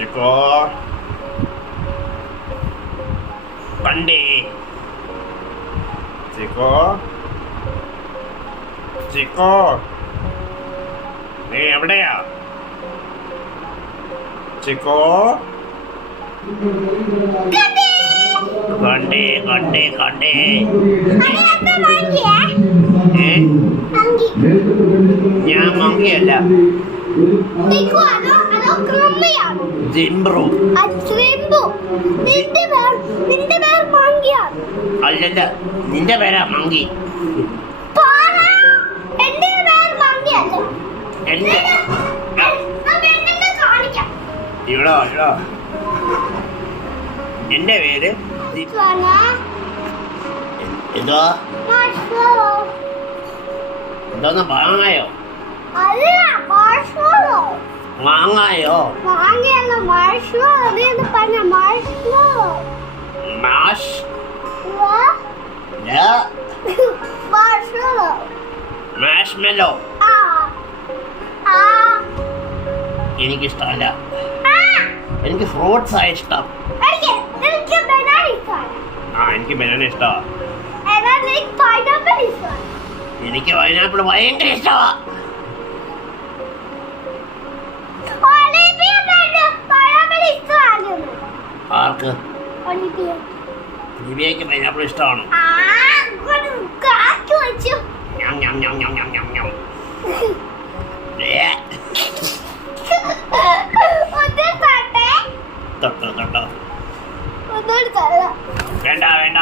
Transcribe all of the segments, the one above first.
Chicco കണ്ടേ Chicco Chicco നീ എവിടെയാ ചിക്കോ കണ്ടേ കണ്ടേ കണ്ടേ ഞാൻ മങ്കിയല്ല ജിംബ്രു അല്ലല്ല നിന്റെ പേരാ മങ്കി ഇവിടെ എന്റെ പേര് എന്തോ എന്തോന്ന് മാങ്ങായോ മാങ്ങായോ മാഷ് മാഷ്മെല്ലോ എനിക്കിഷ്ടമല്ല എനിക്ക് ഫ്രൂട്ട്സ് ആ ഇഷ്ടം എനിക്ക് ബനാന ഇഷ്ടമാണ് എനിക്ക് പൈനാപ്പിൾ ഭയങ്കര ഇഷ്ടമാ ആർക്ക് ദിവ്യയ്ക്ക് പൈനാപ്പിൾ ഇഷ്ടമാണ് തൊട്ടോ തൊട്ടോ വേണ്ട വേണ്ട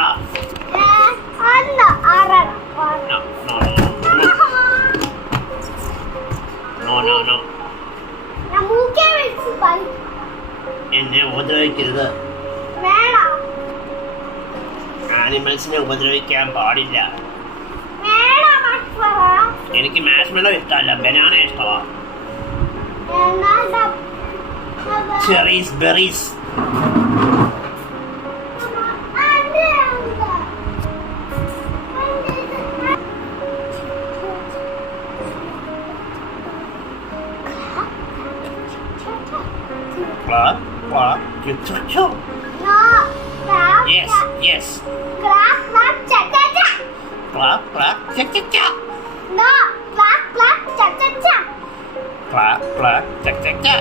എന്നെ ഉപദ്രവിക്കരുത് ആനിമൽസിനെ ഉപദ്രവിക്കാൻ പാടില്ല എനിക്ക് മാഷ്മെല്ലോ ഇഷ്ടമല്ല ബനാന ഇഷ്ടമാണ് cherries berries Clap, clap, cha-cha-cha. No, clap. Yes, yes. Clap, clap, cha-cha-cha. Clap, clap, cha-cha-cha. No, clap, clap, cha-cha-cha. Clap, clap, cha-cha-cha.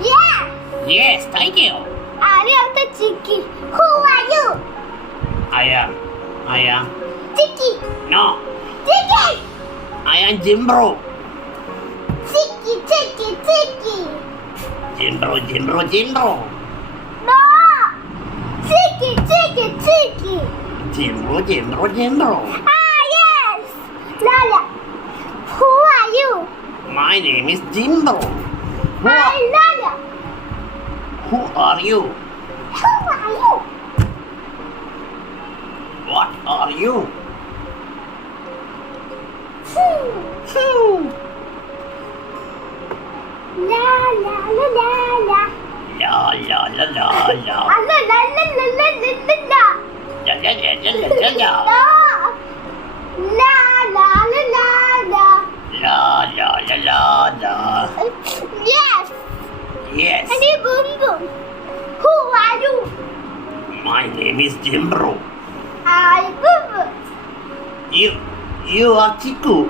Yes. Yes, thank you. I am the Chicky. Who are you? I am. Chicky. No, Chicky. I am Jimbro. Chicky, Chicky, Chicky. Jimbro, Jimbro, Jimbro. No. Chicky, Chicky, Chicky. Jimbro, Jimbro, Jimbro. Ah, yes. Lala. Who are you? My name is Jimbro. Hi, Lala. Who are you? Who are you? What are you? Hmm. La la la la la. La la la la la. La la la la la la la la. La la la la la la la. La la la la la. La la la la la. Yes. Yes. Honey boom boom. Who are you? My name is Jimbro. I boom boom. You are Chiku.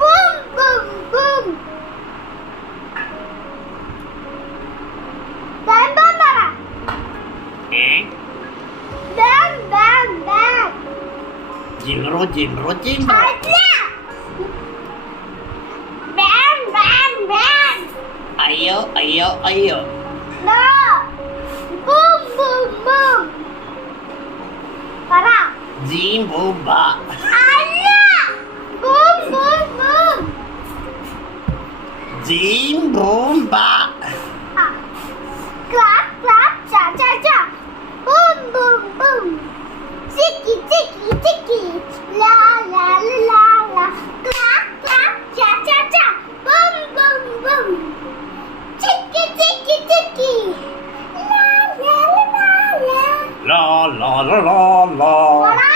Boom boom boom. Bam bam bam. Eh? Bam bam bam. Jimbro, Jimbro, Jimbro. Atla. Bam bam bam. Ayo, ayo, ayo. No. Boom boom boom. Para. Jimbo ba. Allah. Boom boom boom. Jimbo ba. Ah. Clap clap cha cha cha. Boom boom boom. Ticky ticky ticky. La la la la la. Clap clap cha cha cha. Boom boom boom. Ticky ticky ticky. La la la la la. La la la la la. Para.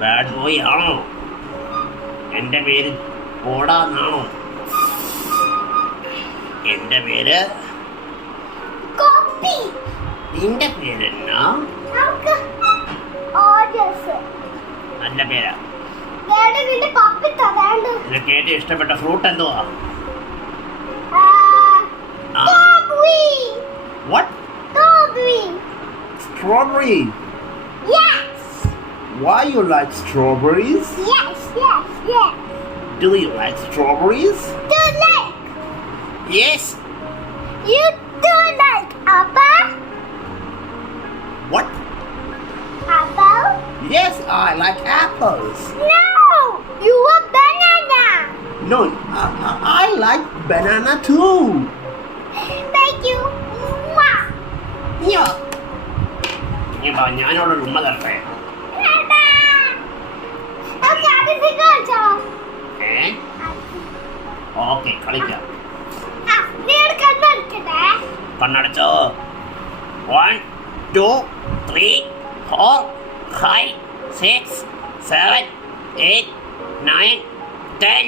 Bad boy ആണോ? എൻ്റെ പേര് പോടാന്നാണോ? എന്റെ പേര് copy. നിന്റെ പേരെന്നാ? നമുക്ക് ഓജസ്. നല്ല പേരാ. വേണ്ട നിന്റെ പപ്പി തരാണ്ട്. നിനക്ക് ഏറ്റവും ഇഷ്ടപ്പെട്ട ഫ്രൂട്ട് എന്തുവാ? Strawberry. What? Strawberry. Strawberry. Yes. Why you like strawberries? Yes, yes, yes. Do you like strawberries? Do you like? Yes. You do like apple? What? Apple? Yes, I like apples. No, you are banana. No, I like banana too. Thank you. Mwah. Yeah. ഞാനോടൊരു ഉമ്മ തരട്ടെ. വേണ്ട. നമുക്ക് ആദ്യം കളിച്ചോ. Okay കളിക്കാം. നീ കണ്ണടക്കട്ടെ. കണ്ണടച്ചോ. 1 2 3 4 5 6 7 8 9 10.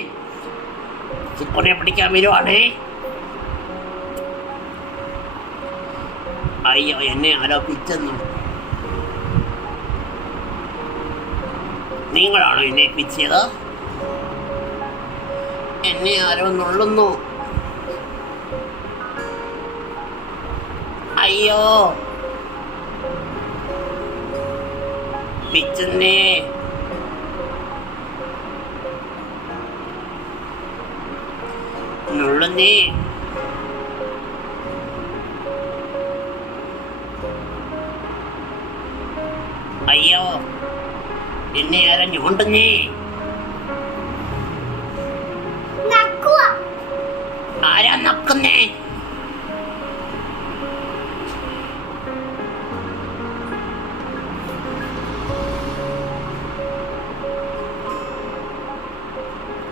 ചിക്കുനെ പിടിക്കാൻ വരുവാണേ. അയ്യോ എന്നെ ആരോ പിച്ചെന്നു. നിങ്ങളാണോ എന്നെ പിച്ചത്? എന്നെ ആരോ നുള്ളുന്നു. അയ്യോ പിച്ചെന്നേ. നുള്ളുന്നേ. അയ്യോ എന്നെ ആരോ ഞോണ്ടുന്നേ. ആരാ നക്കുന്നേ?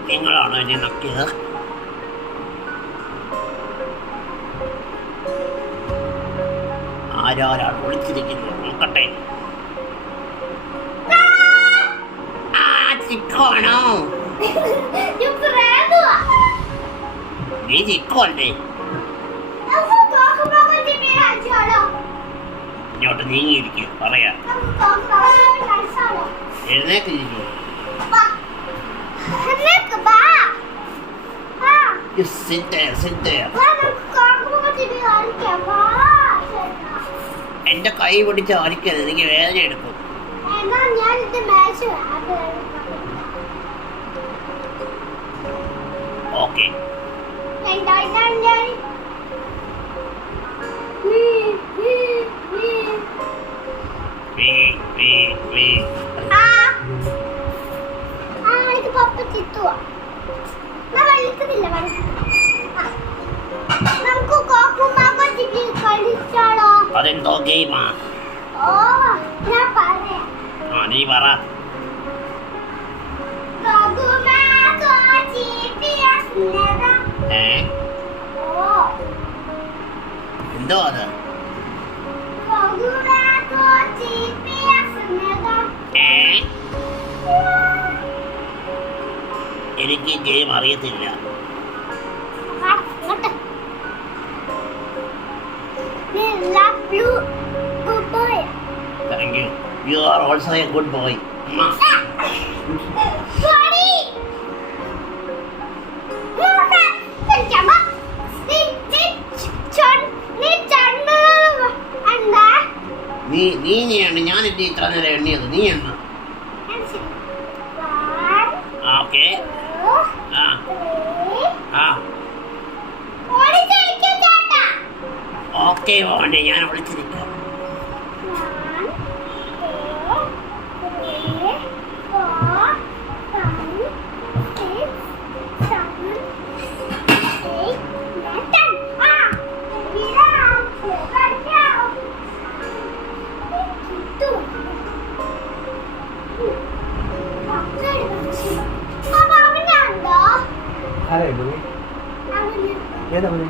നിങ്ങളാണോ എന്നെ നക്കിയത്? ആരാരാണ് വിളിച്ചിരിക്കുന്നത് നോക്കട്ടെ. ചിക്കാണോ? നീ ചിക്കല്ലേ? ഇങ്ങോട്ട് നീങ്ങിയിരിക്കും പറയാ. എഴുന്നേക്കിരിക്കും. Sit there, sit there. എന്റെ കൈ പിടിച്ച് അരിക്കരുത്, എനിക്ക് വേദന എടുക്കും. ഓക്കെ പപ്പ ചിത്തുവാ. നമുക്ക് കളിച്ചാലോ? അതെന്തോ ഗെയിമാ? ഞാൻ പറയാം. നീ പറ. എന്തോ അത്? എനിക്ക് ഗെയിം അറിയത്തില്ല. Thank you. You are also a good boy. നീയാണ് ഞാനെന്റെ ഇത്ര നേരം എണ്ണിയത്. നീ എണ്ണ. ഓക്കെ. ഓക്കെ ഓനെ ഞാൻ വിളിച്ചിരിക്കാം. ഏതാ മണി?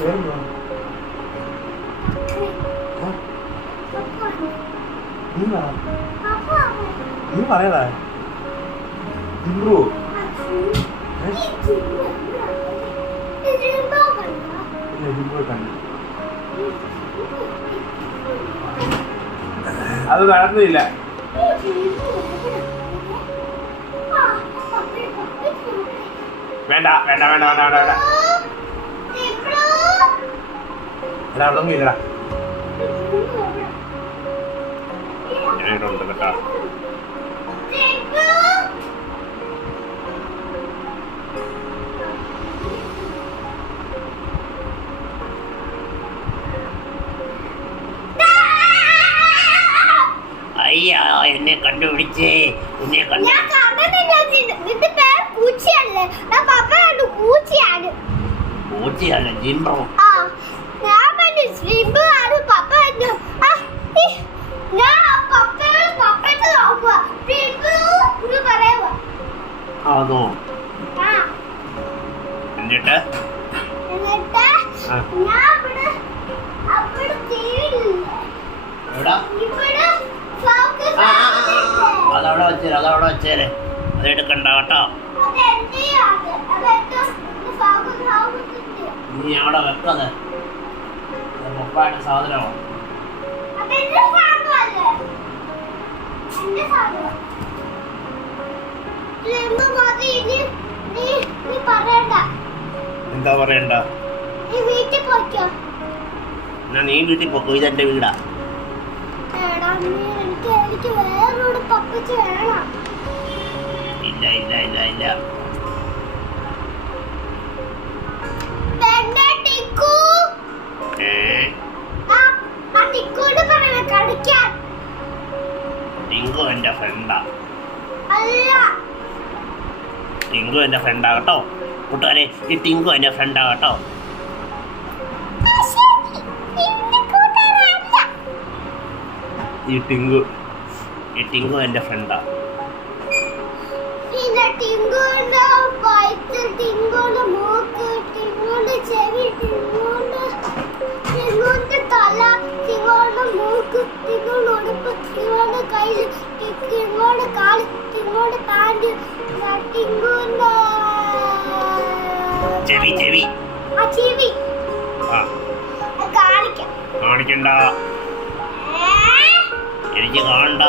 പേരെന്തുവാ? നീ പറയടാ. ജിംബ്രു. അത് നടന്നില്ല. വേണ്ട വേണ്ട വേണ്ട വേണ്ട വേണ്ട വേണ്ട എടാ അവിടെ ഒന്നും ഇല്ലടാ. ഞാനിടുണ്ട് കേട്ടോ. അയ്യോ എന്നെ കണ്ടുപിടിച്ചേ, എന്നെ കണ്ടു. ഞാൻ കണ്ടിട്ടില്ല. നിന്റെ പേര് പൂച്ചയല്ലേ? ഞാൻ പപ്പ കണ്ടു പൂച്ചയാണ്. പൂച്ചയല്ല, ജിംബോ. ആ ഞാൻ പറഞ്ഞു സിംബു ആണ്. പപ്പ കണ്ടു. ഞാൻ പപ്പയ്ക്ക് നോക്കുക സിംബു എന്ന് പറയുക. ആണോ? ആ എന്നിട്ട് ഞാൻ അവിടെ ടിവിയിലില്ലേ? എവിടാ? ഇവിടെ ഫോക്കസ് അതവിടെ വെച്ചേരെ, അതവിടെ വെച്ചേരെ. അത് എടുക്കണ്ട കേട്ടോ. നീ അവിടെ വെക്കത്. പപ്പായുടെ സാധനമാണ്. എന്താ പറയണ്ട? എന്നാ നീ വീട്ടിൽ പോക്കോ, ഇതെന്റെ വീടാ. എനിക്ക് വേറൊരു പപ്പച്ച് വേണം. ഇല്ല ഇല്ല ഇല്ല ഇല്ല. ടിങ്കു എന്റെ ഫ്രണ്ടാ. ടിങ്കു എന്റെ ഫ്രണ്ടാ കേട്ടോ കൂട്ടുകാരെ. ഈ ടിങ്കു എന്റെ ഫ്രണ്ടാ കേട്ടോ. ഈ ടിങ്കു എന്റെ ഫ്രണ്ടാ. ടിങ്കുന്റെ വയറ്റ്, ടിങ്കുന്റെ മൂക്ക്, ടിങ്കുന്റെ ചെവി, ടിങ്കുന്റെ തല, ടിങ്കുന്റെ മൂക്ക്, ടിങ്കുന്റെ ഉടുപ്പ്, ടിങ്കുന്റെ കൈ, ടിങ്കുന്റെ കാല്, ടിങ്കുന്റെ പാന്റ്, ടിങ്കുന്റെ ചെവി. ആ ചെവി കാണിക്കണ്ട, എനിക്ക് കാണണ്ട.